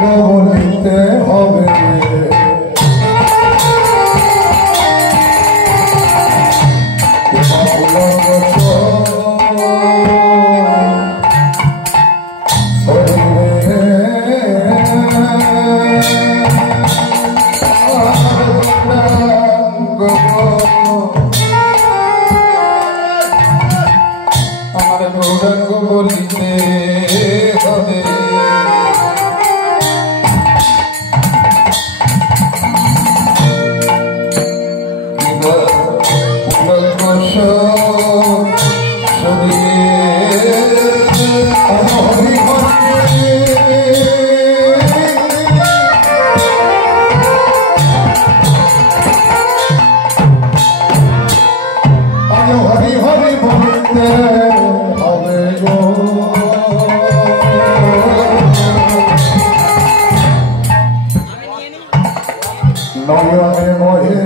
বলিতে হবে নয়নে মহে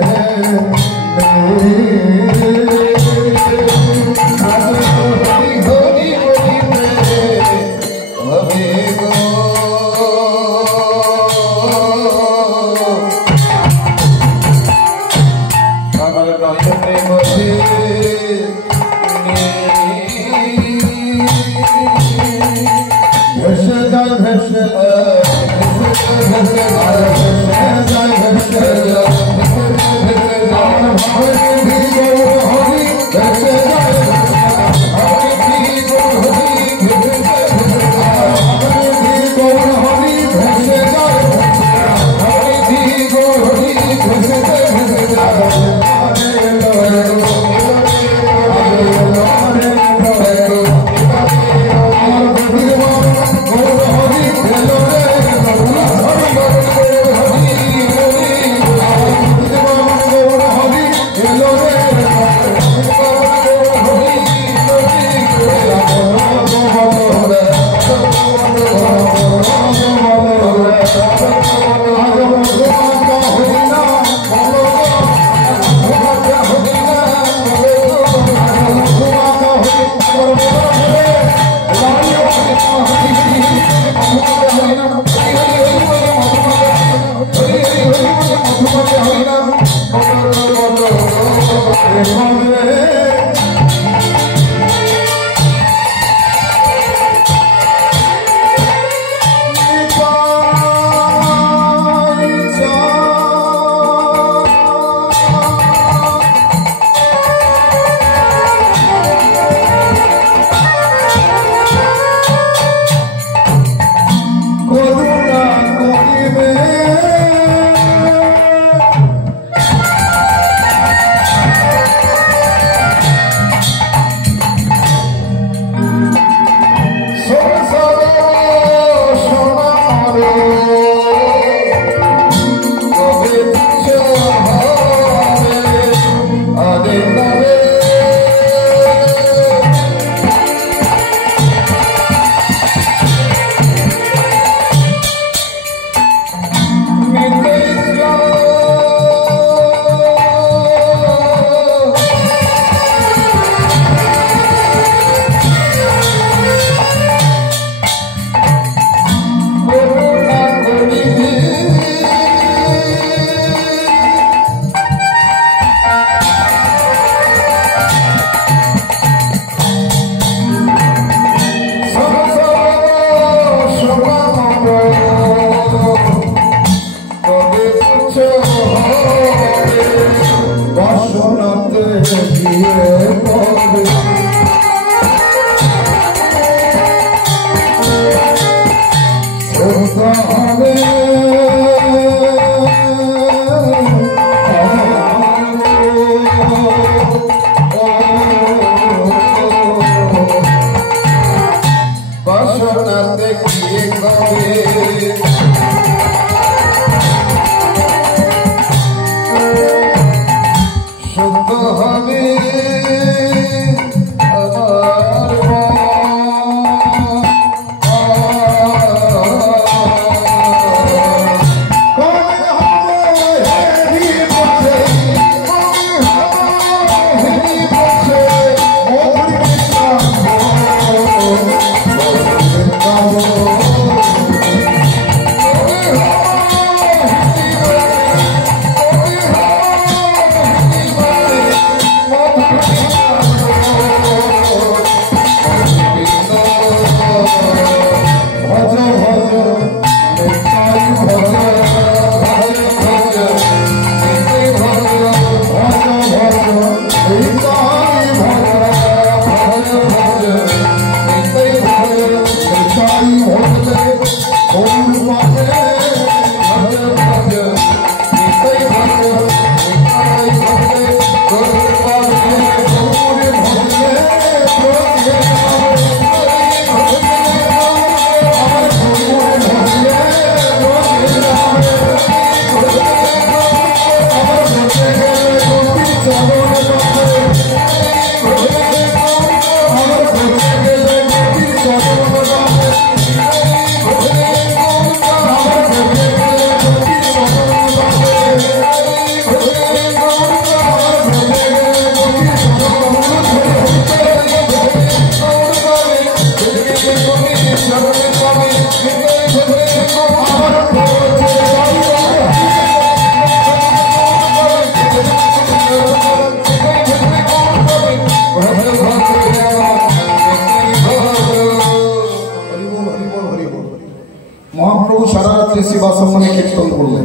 महाप्रभु सारा रात्रि सेवा सम्माने कीर्तन करलें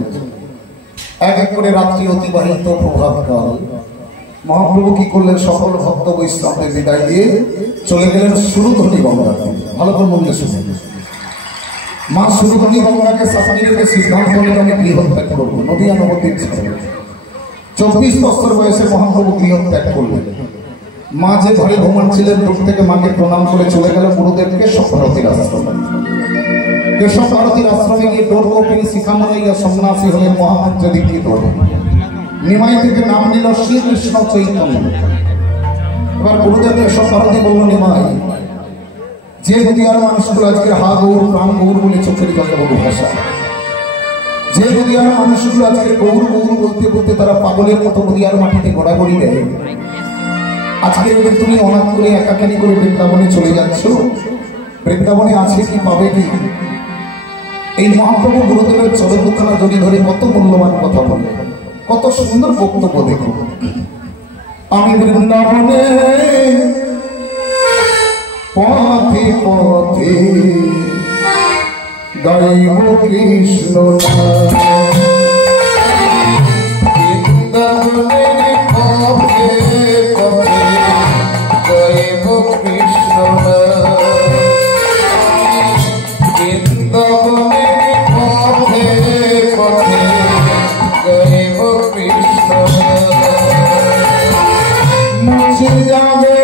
एक एक करे रात्रि अतिबाहित प्रभातकाल महाप्रभु की करलें सकल भक्त वैष्णवদের বিদায় দিয়ে চলে গেলেন সুরধনী গঙ্গাতে। ভালো করে মনে শুনুন, মা সুরধনী গঙ্গাকে সামনে রেখে সিদ্ধান্ত নিলেন আমি গৃহত্যাগ করব, নদিয়া নবদ্বীপ ছেড়ে। 24 বছর বয়সে মহাপ্রভু গৃহত্যাগ করলেন। মা যে ঘরে ঘুমাচ্ছিলেন দূর থেকে মাকে প্রণাম করে চলে গেল গুরুদেব কেশব ভারতীর আশ্রমে। কেশব ভারতীর আশ্রমে গিয়ে ডোর কপিল শিখামণিয়া সন্ন্যাসী হলেন মহামন্ত্রে দীক্ষিত হলেন। নিমাই থেকে নাম নিল শ্রীকৃষ্ণ চৈতন্য। এবার গুরুদেব কেশব ভারতী বলল, নিমাই যে নদিয়ার মানুষগুলো আজকে হা গৌর প্রাণ গৌর বলে চোখের জলে বলু ভাষা, যে নদিয়ার মানুষগুলো আজকে গৌর গৌর বলতে বলতে তারা পাগলের মতো নদিয়ার মাটিতে গড়াগড়ি দেয়, আজকে তুমি অনাথ করে একাকানি করে বৃন্দাবনে চলে যাচ্ছ, বৃন্দাবনে আছে কি পাবে কি? এই মহাপ্রভু গুরুদেবের চরণ দুখানা জড়ি ধরে কত মূল্যবান কথা বলে, কত সুন্দর বক্তব্য দেখো। আমি বৃন্দাবনে পথে পথে গাইব কৃষ্ণ নাম, বৃন্দাবনে পথে পথে গাইব কৃষ্ণ নাম, বৃন্দাবনে পথে পথে গাইব কৃষ্ণ নাম। মুছে যাবে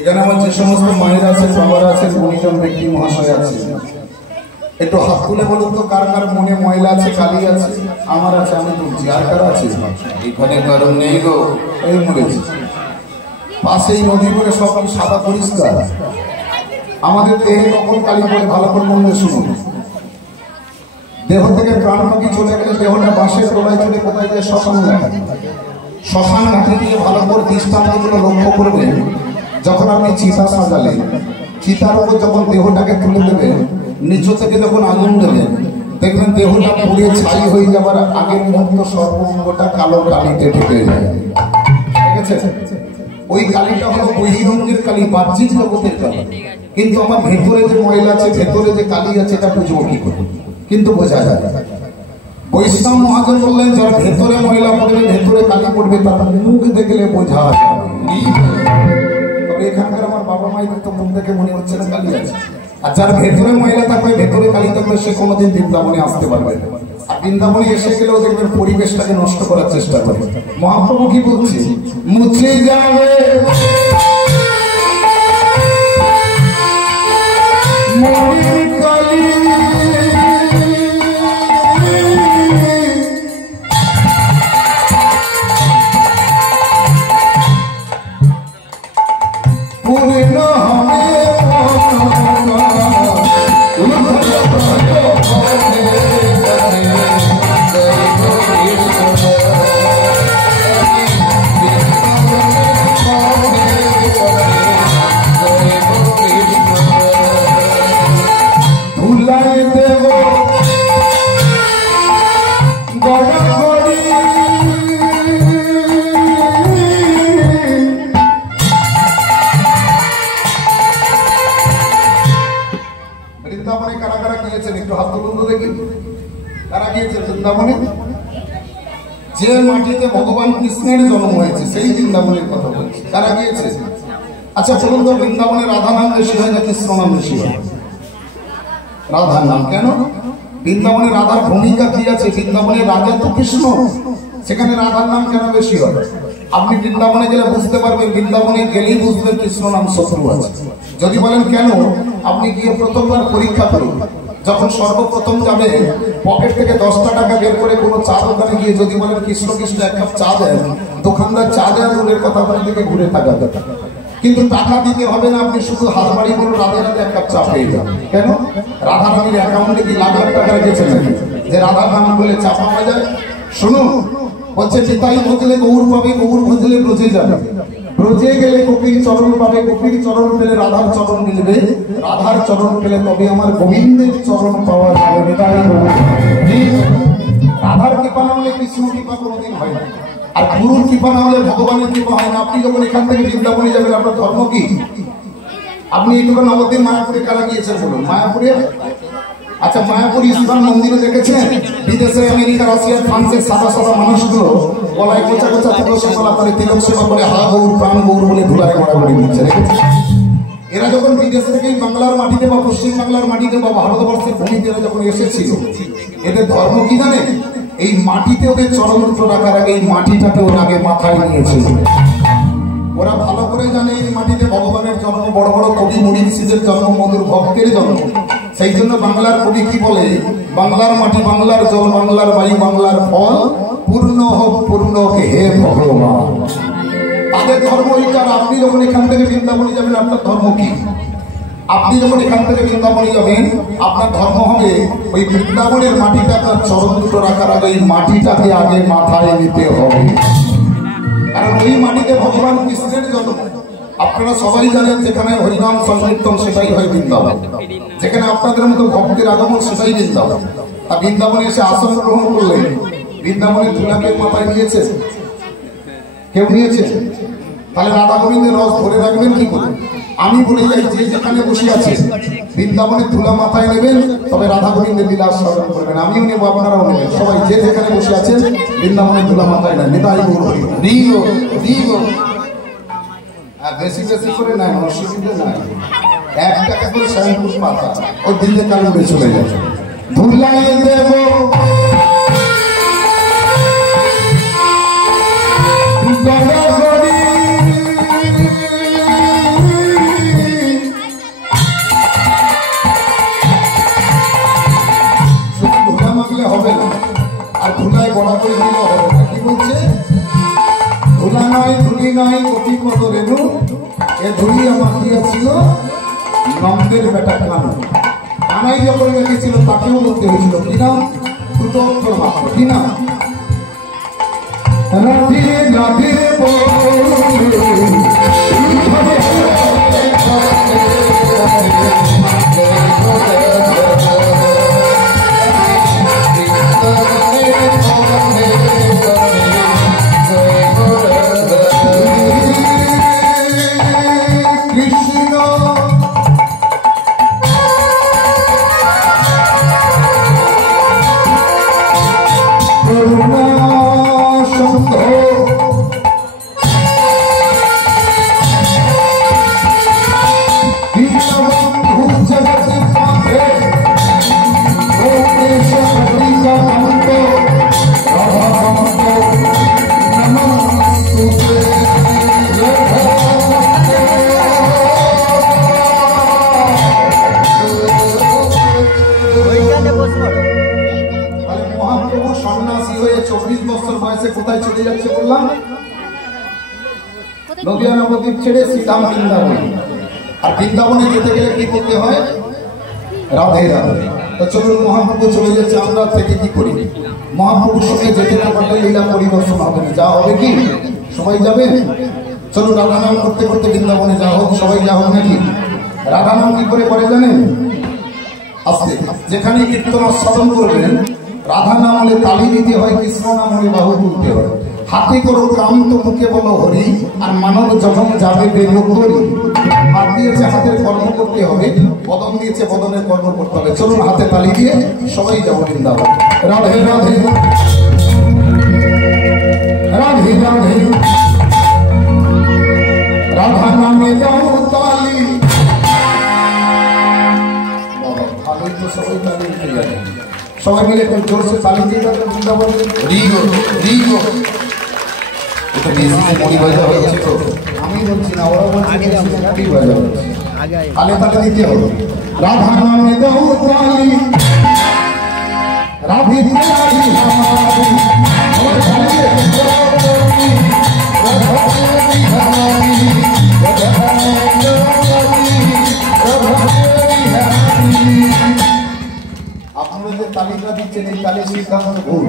এখানে আমার যে সমস্ত মায়েরা আছেন, বাবারা আছেন, গুণীজন ব্যক্তি মহাশয় আছেন, একটু হাত তুলে বলুন তো কার কার মনে ময়লা আছে, কালি আছে? আমার আছে, আমি তুলছি। আর কার আছে? এখানে কারণ নেই গো, এই মরেছি। পাশেই নদী করে সব সাদা পরিষ্কার। আমাদের দেহে কখন কালি পড়ে ভালো করে মনে শুনুন। দেহ থেকে প্রাণ পাখি চলে গেলে দেহটা বাঁশের গোড়ায় চলে কোথায় যায়? শ্মশান ঘাটে। শ্মশান ঘাটে দিয়ে ভালো করে দৃষ্টান্তগুলো লক্ষ্য করবেন। যখন আপনি চিতা সাজালেন, চিতার উপর যখন দেহটাকে তুলে দেবেন, নিচু থেকে যখন আগুন দেবেন, দেখবেন দেহটা পুড়িয়ে ছাই হয়ে যাবার আগের মুহূর্ত সর্বঙ্গটা কালো কালিতে ঢেকে যায়। ঠিক আছে? ওই কালিটা হলো বহিরঙ্গের কালি, বাহ্যিক জগতের কালি। কিন্তু আমার ভেতরে যে ময়লা আছে, ভেতরে যে কালি আছে, এটা বুঝবো কি করে? কিন্তু বোঝা যায়। বৈষ্ণব মহাজন বললেন, যার ভেতরে ময়লা পড়বে, ভেতরে কালি পড়বে, তার মুখ দেখলে বোঝা যাবে। তবে এখানকার আমার বাবা মায়ের তো মুখ দেখে মনে হচ্ছে না কালি আছে। আর যার ভেতরে ময়লা থাকবে, ভেতরে কালি থাকবে, সে কোনোদিন বৃন্দাবনে আসতে পারবে না। আর বৃন্দাবনে এসে গেলেও দেখবেন পরিবেশটাকে নষ্ট করার চেষ্টা করে। মহাপ্রভু কি বলছে? মুছে যাবে মনের কালি, পূর্ণ হবে ভুল ধুলাই দেব গড়গড়ি বৃন্দাবনে কারা কারা গিয়েছেন একটু হাত তুলুন দেখি কারা গিয়েছেন বৃন্দাবনে যে মাটিতে ভগবান কৃষ্ণের জন্ম হয়েছে সেই বৃন্দাবনের কথা বলছি কারা গিয়েছে আচ্ছা বলুন তো বৃন্দাবনে রাধা নাম বেশি হয় না কৃষ্ণ নাম বেশি হয় রাধার নাম কেন বৃন্দাবনে রাধার ভূমিকা কি আছে বৃন্দাবনে রাজা তো কৃষ্ণ সেখানে রাধার নাম কেন বেশি হয় আপনি বৃন্দাবনে গেলে বুঝতে পারবেন বৃন্দাবনে গেলেই বুঝবেন কৃষ্ণ নাম শত্রু আছে যদি বলেন কেন আপনি গিয়ে প্রথমবার পরীক্ষা করুন যখন সর্বপ্রথম যাবে পকেট থেকে 10টা টাকা বের করে কোনো চা দোকানে গিয়ে যদি বলেন কৃষ্ণ কৃষ্ণ এক কাপ চা দেন দোকানদার চা দেওয়ার দূরের কথা আপনার দিকে ঘুরে থাকাবে কিন্তু টাকা দিতে হবে না আপনি শুধু হাত বাড়ি করে রাধে রাধে এক কাপ চা পেয়ে যাবেন কেন রাধা রানীর অ্যাকাউন্টে কি লাখ লাখ টাকা রেখেছে নাকি যে রাধা নাম বলে চা পাওয়া যায় শুনুন বলছে চিতাই ভজলে গৌর পাবে গৌর ভজলে ব্রজে যাবে ব্রজে গেলে গোপীর চরণ পাবে গোপীর চরণ পেলে রাধার চরণ মিলবে রাধার চরণ পেলে তবে আমার গোবিন্দের চরণ পাওয়া যাবে রাধার কৃপা না হলে কৃষ্ণ কৃপা কোনোদিন হয় না আর গুরুর কৃপা না হলে ভগবানের কৃপা হয় না আপনি যখন এখান থেকে বৃন্দাবনে যাবেন আপনার ধর্ম কি আপনি এইটুকু নবদ্বীপ মায়াপুরে কারা গিয়েছেন বলুন মায়াপুরে আচ্ছা মায়াপুর ইস্কন মন্দিরে দেখেছেন বিদেশে আমেরিকা রাশিয়া ফ্রান্সের সাদা সাদা মানুষগুলো গলায় কোচা কোচা তুলসী মালা করে তিলক সেবা করে হা গৌর প্রাণ গৌর বলে ধুলায় গড়াগড়ি দিচ্ছে দেখেছেন এরা যখন বিদেশ থেকে বাংলার মাটিতে বা পশ্চিম বাংলার মাটিতে বা ভারতবর্ষের ভূমিতে যখন এসেছিল এদের ধর্ম কি জানে এই মাটিতে ওদের চরণত্র রাখার আগে এই মাটিটাকে ওর আগে মাথায় নিয়েছিল ওরা ভালো করে জানে এই মাটিতে ভগবানের জন্ম বড় বড় কবি মুনিঋষিদের জন্ম মধুর ভক্তের জন্ম সেই জন্য বাংলার কবি কি বলে বাংলার মাটি বাংলার জল বাংলার বায়ু বাংলার ফল পূর্ণ হোক পূর্ণ হে ভগবান তাদের ধর্ম এইটার আপনি যখন এখান থেকে বৃন্দাবনে যাবেন আপনার ধর্ম কি আপনি যখন এখান থেকে বৃন্দাবনে যাবেন আপনার ধর্ম হবে ওই বৃন্দাবনের মাটিটা আপনার চরণ দুটো রাখার আগে এই মাটিটাকে আগে মাথায় নিতে হবে কারণ ওই মাটিতে ভগবান কৃষ্ণের জন্ম আপনারা সবাই জানেন যেখানে হরিনাম সংকীর্তন সেটাই হয় বৃন্দাবন যেখানে আপনাদের মতো ভক্তের আগমন সেটাই বৃন্দাবন আর বৃন্দাবনে এসে আসন গ্রহণ করলে বৃন্দাবনের ধুলাকে মাথায় নিয়েছে কেউ নিয়েছে তাহলে রাধা গোবিন্দের রস ধরে রাখবেন কি করে আমি বলে যাই যে যেখানে বসে আছে বৃন্দাবনের ধুলা মাথায় নেবেন তবে রাধা গোবিন্দের লীলা স্মরণ করবেন আমিও নেবো আপনারাও নেবেন সবাই যে যেখানে বসে আছেন বৃন্দাবনের ধুলা মাথায় নেন নিতাই গৌর হরি বেশি বেশি করে নেয় অসুবিধে নাই 1 টাকা করে শ্যাম্পুর পাতা ওই দিল্লি কাল উড়ে চলে যায় ধুলাই দেব হবে না আর ধুলায় গড়া করে দিলে হবে না কি বলছে ধুলা নয় ধুলি নয় কপি কত রেণু এ ধুলিয়া মাখিয়া ছিল নন্দের বেটা কানু কানাই যখন মেখেছিল তাকেও বলতে হয়েছিল কি নাম দুটো অক্ষর মাত্র কি নাম রাধে রাধে কোথায় চলে যাচ্ছে বললাম নদিয়া নবদ্বীপ ছেড়ে শ্রীরাম বৃন্দাবনে আর বৃন্দাবনে যেতে গেলে কি করতে হয় রাধে রাধে তো চলুন মহাপ্রভু চলে যাচ্ছে আমরা থেকে কি করি মহাপ্রভুর সঙ্গে যেতে না পারলে লীলা পরিদর্শন হবে না যা হবে কি সবাই যাবে চলুন রাধা নাম করতে করতে বৃন্দাবনে যা হোক সবাই যা হোক নাকি রাধা নাম কি করে জানেন আস্তে যেখানে কীর্তন আস্বাদন করবেন, রাধা নাম হলে তালি দিতে হয়, কৃষ্ণ নাম হলে বাহু তুলতে হয়। হাতে করো কাম তো মুখে বলো হরি, আর মানব যখন যাবে বেরোগ করি। হাত দিয়েছে হাতের কর্ম করতে হবে, বদন দিয়েছে বদনের কর্ম করতে হবে। চলুন হাতে তালি দিয়ে সবাই যাবো বৃন্দাবন। রাধে রাধে রাধে রাধে, রাধা নামে যাও তালি। তালি তো সবাই তালি দিতে যাবে, সবাই মিলে একটু জোরসে তালি দিয়ে যাবে বৃন্দাবন। রিগো রিগো, এটা বেশি মনি বাজা হচ্ছে তো, আমি বলছি না, ওরা বলছে মনি বাজা হচ্ছে। তালে তালে দিতে হবে। রাধা নামে যাও তালি, রাধে তালি হামারি, ওরে তালি আপনারা যে তালিকা দিচ্ছেন, এই তালির সিদ্ধান্ত ভুল।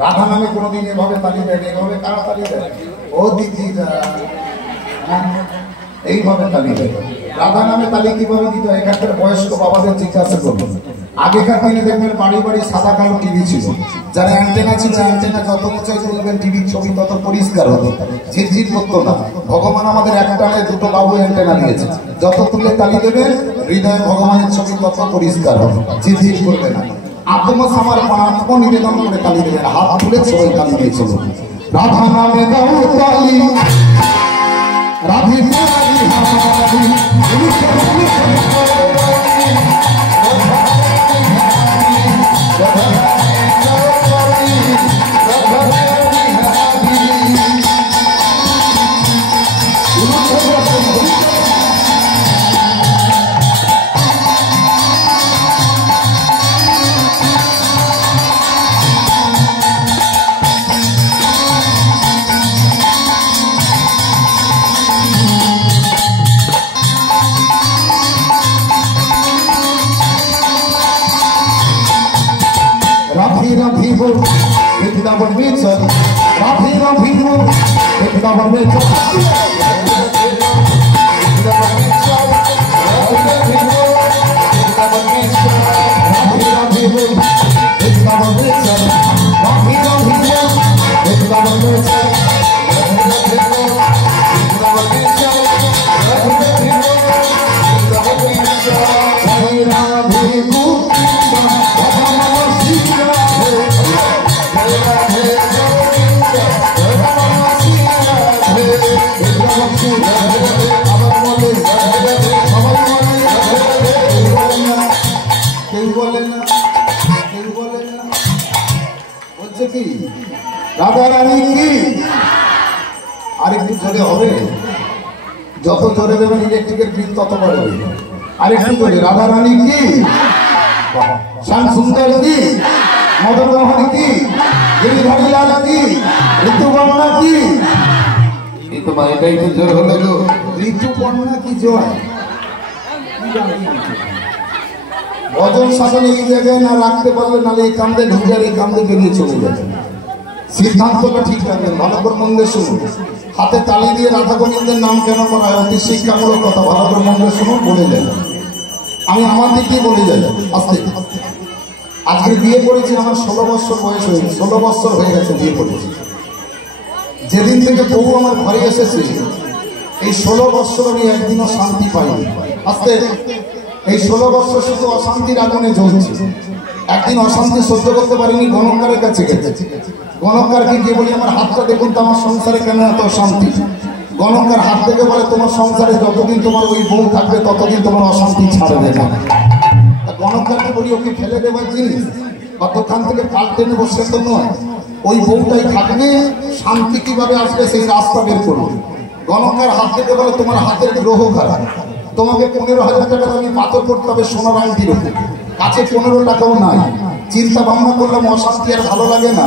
রাধা নামে কোনোদিন এভাবে তালি দেয়, এভাবে কারা তালি দেয়? ও দিদিরা এইভাবে তালি দেয়। রাধা নামে তালি কিভাবে দিতে হয়, এখানকার বয়স্ক বাবাদের জিজ্ঞাসা করবেন। আগেকার দিনে দেখবেন বাড়ি বাড়ি সাদা কালো টিভি ছিল, যারা অ্যান্টেনা ছিল, অ্যান্টেনা যত উঁচাই তুলবেন টিভির ছবি তত পরিষ্কার হতো, ঝিরঝির করতো না। ভগবান আমাদের একটা নয় দুটো বাবু অ্যান্টেনা দিয়েছে, যত তুলে তালি দেবেন হৃদয়ে ভগবানের ছবি তত পরিষ্কার হবে, ঝিরঝির করবে না। আত্মসামার আত্মনিবেদন করে তালি দেবেন, হাত তুলে সবাই তালি দিয়ে চলুন। রাধা নামে দাও তালি, রাধে তালি হামারি, Vrindavan में चल, राधे राधे हो वृंदावन में चल, वृंदावन में चल, राधे हो वृंदावन में चल, राधे राधे हो वृंदावन में चल, राधे राधे हो वृंदावन में चल, राधे राधे हो वृंदावन में चल, राधे राधे हो वृंदावन में चल, राधे राधे हो রাধা রানী কি? আরেকটু জোরে হবে, যত জোরে দেবেন ইলেকট্রিকের বিল তত বাড়বে। আরেকটু জোরে, রাধা রানী কি? শ্যাম সুন্দর কি? মদন মোহন কি? গিরিধারী লাল কি? ঋতুপর্ণা কি? এই তো এটাই তো জোর হলো গো। ঋতুপর্ণা কি জয়? ভজন সাধন এই জায়গায় না রাখতে পারলে, নাহলে এই কান্দে ঢুকে আর এই কান্দে বেরিয়ে চলে যাবে। সিদ্ধান্তটা ঠিক রাখবেন, ভালো করে মন দিয়ে শুনুন। হাতে তালি দিয়ে রাধা গোবিন্দের নাম কেন করা হয়, অতি শিক্ষামূলক কথা, ভালো করে মন দিয়ে শুনুন, বলে যাই। আমি আমার দিক দিয়ে বলে যাই আস্তে। আজকে বিয়ে করেছি, আমার 16 বছর বয়স হয়েছে, 16 বছর হয়ে গেছে বিয়ে করেছি। যেদিন থেকে বউ আমার ঘরে এসেছে, এই 16 বছর আমি একদিনও শান্তি পাইনি। আস্তে, এই 16 বছর শুধু অশান্তির আগুনে জ্বলছে। একদিন অশান্তি সহ্য করতে পারিনি, গণকারের কাছে গেছে। গণকারকে গিয়ে বলি, আমার হাতটা দেখুন তো, আমার সংসারে কেন এত অশান্তি? গণকার হাত থেকে বলে, তোমার সংসারে যতদিন তোমার ওই বউ থাকবে ততদিন তোমার অশান্তি ছাড়বে না। গণকারকে বলি, ওকে ফেলে দেবার জিনিস বা দোকান থেকে পাল্টে নেবো সে তো নয়, ওই বউটাই থাকবে, শান্তি কিভাবে আসবে সেই রাস্তা বের করবো। গণকার হাত থেকে বলে, তোমার হাতের গ্রহ খারাপ, তোমাকে 15,000 টাকা আমি পাথর করতে হবে সোনার আংটির উপর, কাছে 15 টাকাও নাই। চিন্তা ভাবনা করলাম অশান্তি আর ভালো লাগে না,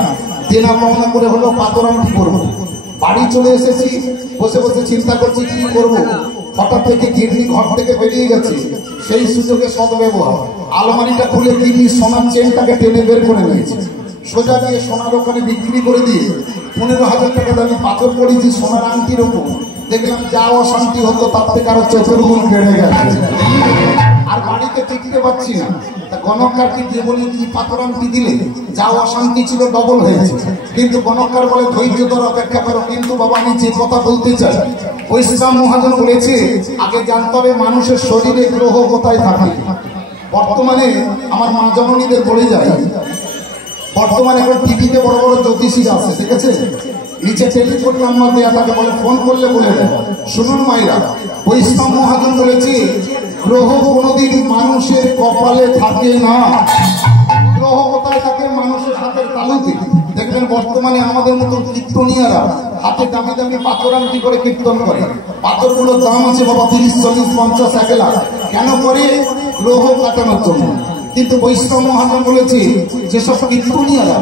দেনা পাওনা করে হলো পাথর আংটি করবো। বাড়ি চলে এসেছি, বসে বসে চিন্তা করছি কি করবো। হঠাৎ থেকে গিরনি ঘর থেকে বেরিয়ে গেছে, সেই সুযোগে সদ্ব্যবহার, আলমারিটা খুলে গিরনি সোনার চেনটাকে টেনে বের করে নিয়েছি, সোজা গিয়ে সোনার দোকানে বিক্রি করে দিয়ে 15,000 টাকা দামি পাথর পড়েছি সোনার আংটির ওপর। দেখলাম যা অশান্তি হতো তার থেকে আরো 4 গুণ বেড়ে গেছে। আর বাড়ি শান্তিতে টিকতে পারছি না। তা গণককারকে দিয়ে বলি কি পাথরামটি দিলে যা অশান্তি ছিল ডবল হয়েছে। কিন্তু গণককার বলে ধৈর্য ধর, অপেক্ষা করো। কিন্তু বাবা আমি যে কথা বলতে চাই, ইসলাম মহাজন বলেছে আগে জানতে হবে মানুষের শরীরে গ্রহ কোথায় থাকে। বর্তমানে আমার মা জননীদের বলে যায়, বর্তমানে এখন টিভিতে বড় বড় জ্যোতিষীরা আছে, দেখেছে নিচে টেলিফোন নাম্বার দেওয়া থাকে, বলে ফোন করলে বলে দেয়। শুনুন মায়েরা, ইসলাম মহাজন বলেছে গ্রহ কোনোদিন মানুষের কপালে থাকে না। গ্রহ কোথায় থাকে? মানুষের হাতের তালুতে। দেখবেন বর্তমানে আমাদের মতো কীর্তনিয়ারা হাতে দামি দামি পাথর আংটি করে কীর্তন করে। পাথরগুলোর দাম আছে বাবা 30, 40, 50, 1 লাখ। কেন করে? গ্রহ কাটানোর জন্য। কিন্তু বৈষ্ণব মহাজন বলেছে যেসব কীর্তনিয়ারা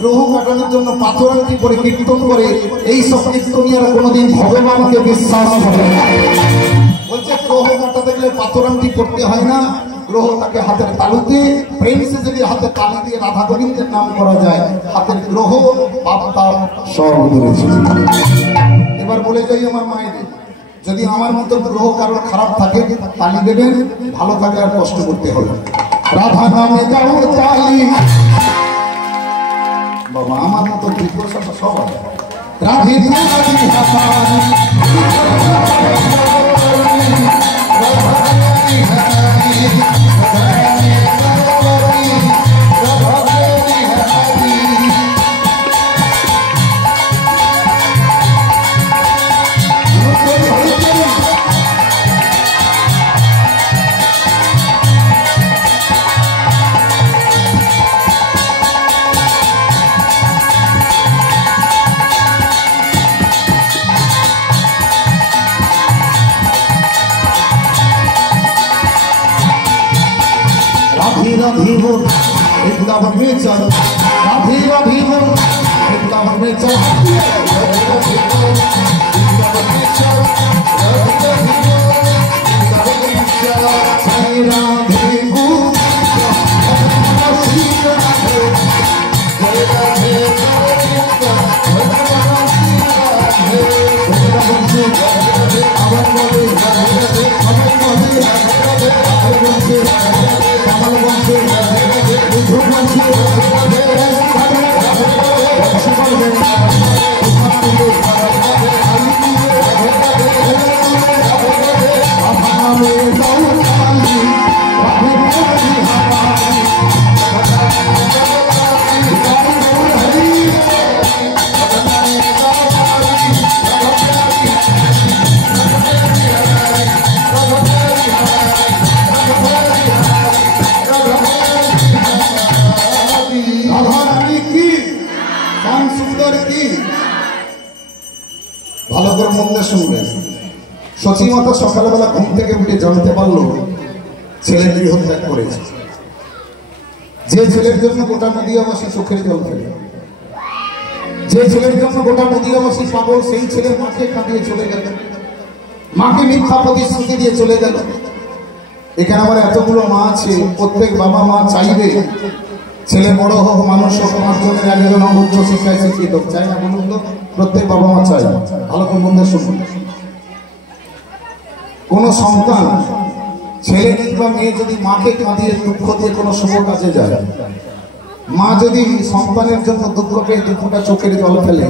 গ্রহ কাটানোর জন্য পাথর আংটি করে কীর্তন করে, এই সব কীর্তনিয়ারা কোনোদিন ভগবানকে বিশ্বাস করে না। বলছে গ্রহ কাটাতে গেলে পাথর আংটি করতে হয় না, গ্রহ তাকে হাতের তালুতে। প্রেমসে যদি হাতে তালি দিয়ে রাধা গোবিন্দের নাম করা যায়, হাতের গ্রহ পাপতা সব দূরে চলে যায়। এবার বলে যাই আমার মায়েদের, যদি আমার মতো গ্রহ কারোর খারাপ থাকে তালি দেবেন, ভালো থাকে আর কষ্ট করতে হবে। রাধা নামে যাও তালি বাবা, আমার মতো বিপ্রসা সব আছে। রাধে राधे वो वृंदावन में चल, राधे राधे वो वृंदावन में चल, वृंदावन में चल, राधे वृंदावन में चल, जय राधे वो श्री राधे, जय राधे वृंदावन से राधे अमर बोले राधे राधे अमर बोले राधे राधे अमर बोले ভালো করে মন দিয়ে শুনবেন। সচিমাতা সকালবেলা ঘুম থেকে উঠে জানতে পারলো ছেলে গৃহত্যাগ করেছে। যে ছেলের জন্য গোটা নদীয়াবাসী চোখের জল ফেলে, যে ছেলের জন্য গোটা নদীয়াবাসী পাগল, সেই ছেলে মাকে কাঁদিয়ে চলে গেল, মাকে মিথ্যা প্রতিশ্রুতি দিয়ে চলে গেল। এখানে আমার এতগুলো মা আছে, প্রত্যেক বাবা মা চাইবে ছেলে বড় হোক, মানুষ হোক, 5 জনের একজন উচ্চ শিক্ষায় শিক্ষিত, চাই না বলুন তো? প্রত্যেক বাবা মা চাই। ভালো করে মন দিয়ে শুনুন, কোন সন্তান ছেলে কিংবা মেয়ে যদি মাকে কাঁদিয়ে দুঃখ দিয়ে কোনো শুভ কাজে যায়, মা যদি সন্তানের জন্য দুঃখ পেয়ে 2 ফোঁটা চোখের জল ফেলে,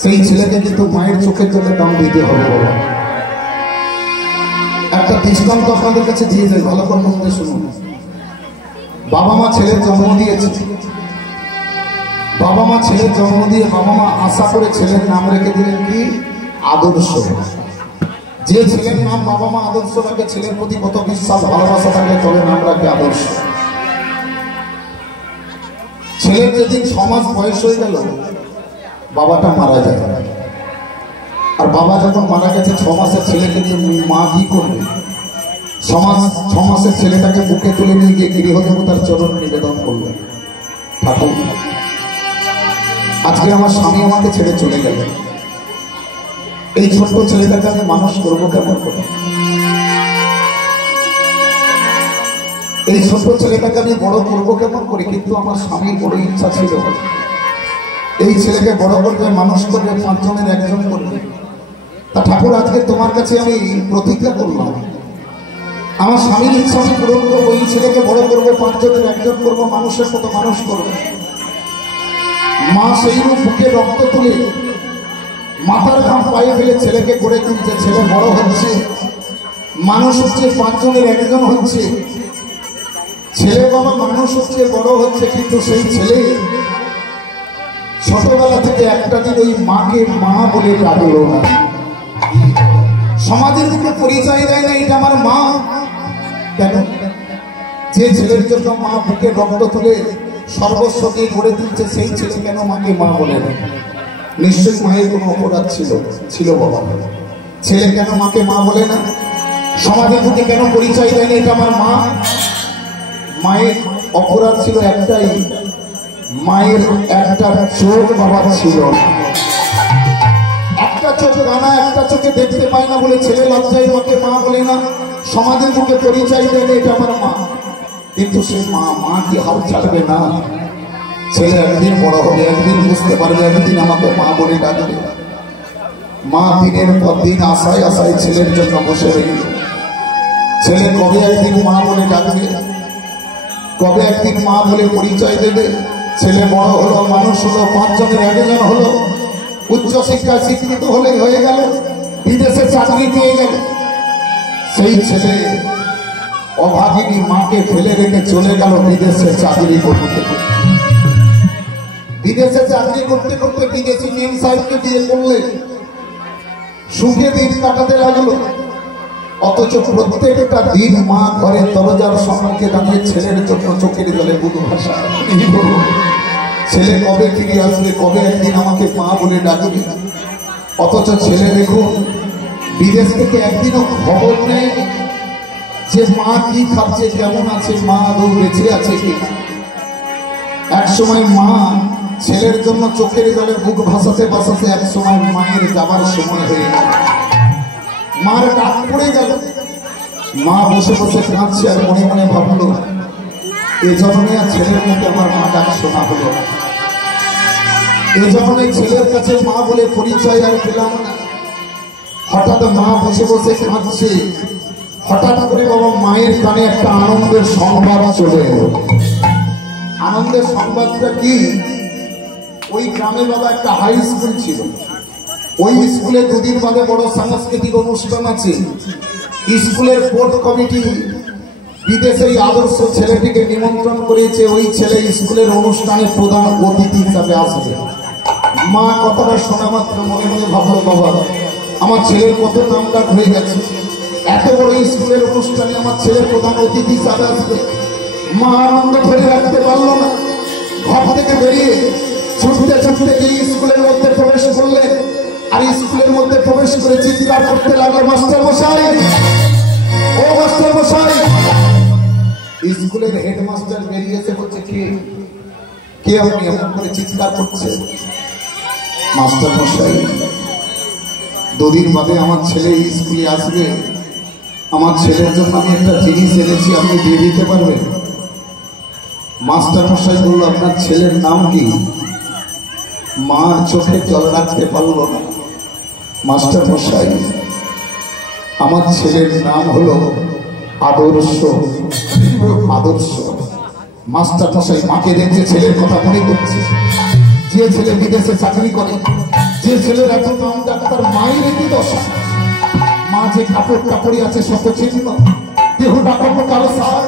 সেই ছেলেকে কিন্তু মায়ের চোখের জলে দাম দিতে হবে। একটা দৃষ্টান্ত আপনাদের কাছে দিয়ে যায়, ভালো করে মন দিয়ে শুনুন। বাবা মা ছেলের জন্ম দিয়েছে, বাবা মা ছেলের জন্ম দিয়ে বাবা মা আশা করে ছেলের নাম রেখে দিলেন কি? আদর্শ। যে ছেলের নাম বাবা মা আদর্শ রাখে, ছেলের প্রতি কত বিশ্বাস ভালোবাসা থাকে, তবে নাম রাখে আদর্শ। ছেলের যেদিন 6 মাস বয়স হয়ে গেল, বাবাটা মারা যায়। আর বাবা যখন মারা গেছে, 6 মাসের ছেলেকে নিয়ে মা কি করবে? 6 মাসের ছেলেটাকে বুকে তুলে নিয়ে গিয়ে গৃহদেবতার চরণ নিবেদন করলেন, ঠাকুর আজকে আমার স্বামী আমাকে ছেড়ে চলে গেল, এই ছোট্ট ছেলেটাকে আমি মানুষ করবো কেমন করে? এই ছোট্ট ছেলেটাকে আমি বড় করবো কেমন করে? কিন্তু আমার স্বামীর বড় ইচ্ছা ছিল এই ছেলেকে বড় করবে, মানুষ করবে, 5 জনের একজন করবে। তা ঠাকুর আজকে তোমার কাছে আমি প্রতিজ্ঞা করলাম, আমার স্বামীর ইচ্ছা আমি পূরণ করবো, এই ছেলেকে বড় করবো, 5 জনের 1 জন করবো, মানুষের মতো মানুষ করবো। মা সেই রূপ বুকে রক্ত তুলে মাথার ঘাম পায়ে ফেলে ছেলেকে গড়ে তুলছে। ছেলে বড় হচ্ছে, মানুষ হচ্ছে, 5 জনের 1 জন হচ্ছে। ছেলে বাবা মানুষ হচ্ছে, বড় হচ্ছে, কিন্তু সেই ছেলে ছোটবেলা থেকে একটা দিন ওই মাকে মা বলে ডাকলো না। সমাজের দিকে পরিচয় দেয় না, এটা আমার মা। কেন? যে ছেলের জন্য মা বুকে রক্ত তুলে সর্বস্ব দিয়ে গড়ে তুলছে, সেই ছেলে কেন মাকে মা বলে না? নিশ্চয়ই মায়ের কোনো অপরাধ ছিল বাবা। ছেলে কেন মাকে মা বলে না? সমাজের দিকে কেন পরিচয় দেয় না এটা আমার মা? মায়ের অপরাধ ছিল একটাই, মায়ের একটা চোখ বাবা ছিল। একটা চোখ রানা, একটা চোখে দেখতে পায় না বলে ছেলে লজ্জায় মাকে মা বলে না, সমাজের মুখে পরিচয় দেয় না এটা আমার মা। কিন্তু সে মা কি হাল ছাড়বে না? ছেলে একদিন বড় হবে, একদিন বুঝতে পারবে, একদিন আমাকে মা বলে ডাকবে। মা দিনের পর দিন আশায় আশায় ছেলের জন্য বসে রইল। ছেলে কবে একদিন মা বলে ডাকবে, কবে একদিন মা বলে পরিচয় দেবে? ছেলে বড় হলো, মানুষ হলো, 5 জনের 1 জন হলো, উচ্চ শিক্ষায় শিক্ষিত হলে হয়ে গেল, বিদেশে চাকরি পেয়ে গেল। সেই ছেলে অভাগিনী মাকে ফেলে রেখে চলে গেল বিদেশে চাকরি করতে। বিদেশে চাকরি করতে করতে বিদেশি মেম সাহেবকে বিয়ে করলে, সুখে দিন কাটাতে লাগলো। অথচ প্রত্যেকটা দিন মা ঘরে দরজার সম্মুখে দাঁড়িয়ে ছেলের জন্য চোখের জলে বুক ভাষা। ছেলে কবে ফিরে আসবে, কবে একদিন আমাকে মা বলে ডাকবে? অথচ ছেলে দেখুন বিদেশ থেকে একদিনও খবর নেই যে মা কি খাচ্ছে, কেমন আছে, মা আদৌ বেঁচে আছে কিনা। এক সময় মা ছেলের জন্য চোখের জলে বুক ভাসাতে ভাসাতে এক সময় মায়ের যাবার সময় হয়ে গেল। মার ডাক পড়ে গেল। মা বসে বসে কাঁদছে আর মনে মনে ভাবলো, এ জন্মে আর ছেলের মুখে আমার মা ডাক শোনা হলো না। এ জন্মে ছেলের কাছে মা বলে পরিচয় আর পেলাম না। হঠাৎ মা বসে বসে কাঁদছে। হঠাৎ করে বাবা মায়ের কানে একটা আনন্দের সংবাদ চলে এলো। আনন্দের সংবাদটা কি? ওই গ্রামে বাবা একটা হাই স্কুল ছিল। ওই স্কুলে 2 দিন বাদে বড় সাংস্কৃতিক অনুষ্ঠান আছে। স্কুলের বোর্ড কমিটি বিদেশের আদর্শ ছেলেটিকে নিমন্ত্রণ করেছে। ওই ছেলে স্কুলের অনুষ্ঠানে প্রধান অতিথি হিসাবে আসবে। মা কথাটা শোনা মাত্র মনে মনে ভাবলো, বাবা আমার ছেলের কত নাম ডাক হয়ে গেছে, এত বড় স্কুলের অনুষ্ঠানে আমার ছেলের প্রধান অতিথি হিসাবে আসবে। মা আনন্দ ধরে রাখতে পারলো না। ঘর থেকে বেরিয়ে ছুটতে ছুটতে গিয়ে স্কুলের মধ্যে প্রবেশ করলে, আর স্কুলের মধ্যে প্রবেশ করে চিৎকার করতে লাগলো, মাস্টার মশাই, ও মাস্টার মশাই। স্কুলের হেডমাস্টার বেরিয়েছে, বলছে কে আপনি এমন করে চিৎকার করছে? মাস্টার মশাই, 2 দিন বাদে আমার ছেলে স্কুলে আসবে, আমার ছেলের জন্য আমি একটা জিনিস এনেছি, আপনি দিয়ে দিতে পারবেন? মাস্টার মশাই বলল, আপনার ছেলের নাম কি? মার চোখে জল রাখতে পারল না। মাস্টার মশাই, আমার ছেলের নাম হলো আদর্শ। আদর্শ। মাস্টার মশাই মাকে দেখছে, ছেলের কথা মনে করছে। যে ছেলে বিদেশে চাকরি করে, যে ছেলের এত নাম ডাক, তার মায়ের কি দশা? মা যে কাপড় কাপড়ে আছে শত চিহ্ন, দেহটা কত কালো সার,